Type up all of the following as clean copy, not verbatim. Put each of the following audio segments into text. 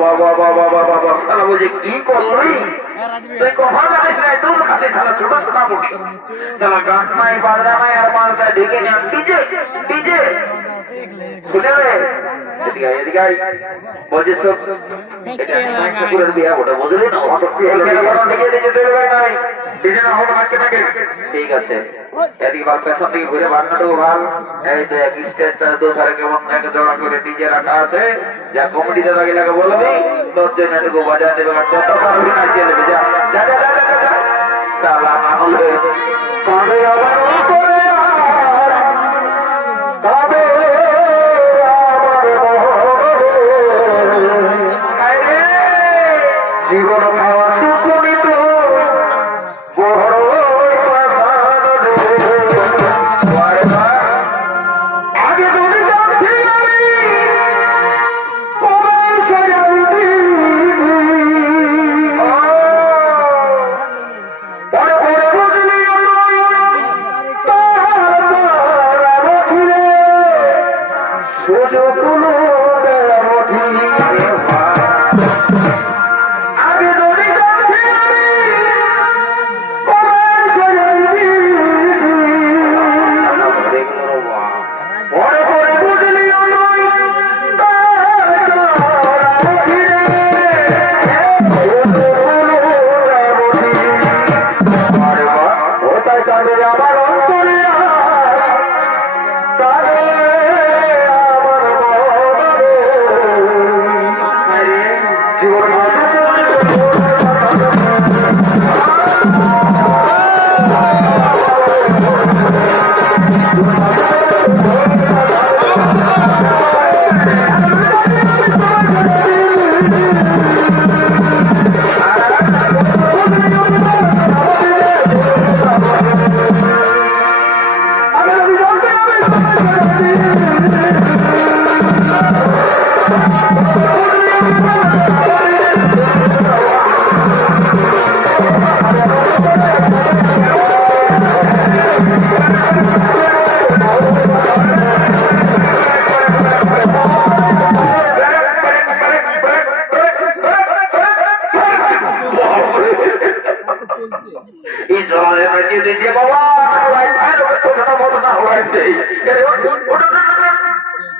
বাবা বাবা বাবা বাবা সালা বুঝে কি করলি তুই কথা জানিস না তোর কাছে সালা ছোট ছোট মুড়ি সালা গান নাই বাজনা নাই আর মালটা ঢেকে নেন ডিজে ডিজে শুনে রে এদিকে এদিকে বলছিস সব এটা ঠাকুরের বিয়া ওটা বুঝলি না এখানে কোনো ডিজে ডিজে চলবে নাই ডিজে না হবে নাকি নাকি ঠিক আছে এদিকে বাল পেছন দিকে ঘুরে বান্নাটুকু ভাল এই দেখ স্টেজটা দুধারে কেমন এক জোড়া করে ডিজে রাখা আছে যা কমিটিতে লাগে লাগে বলবি তোর জন্য এটুকু বাজার দেবে যত পারবি না চেয়ে দেবে যা যা যা যা যা যা সালা না হলে তবে আবার করে তবে জীবন খাওয়া সুপুনিত বড়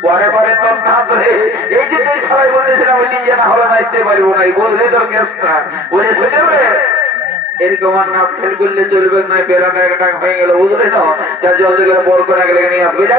পরে পরে তোর কাজ এই যে তুই সবাই বলতেছিলাম ওই নিজে না হলে নাচতে পারবো না বললি তোর কেসটা বুঝে শুনে এরকম আর নাচ খেল করলে চলবে না বেড়া হয়ে গেল বুঝলি না যা জলদি করে বল করে নিয়ে আসবে যা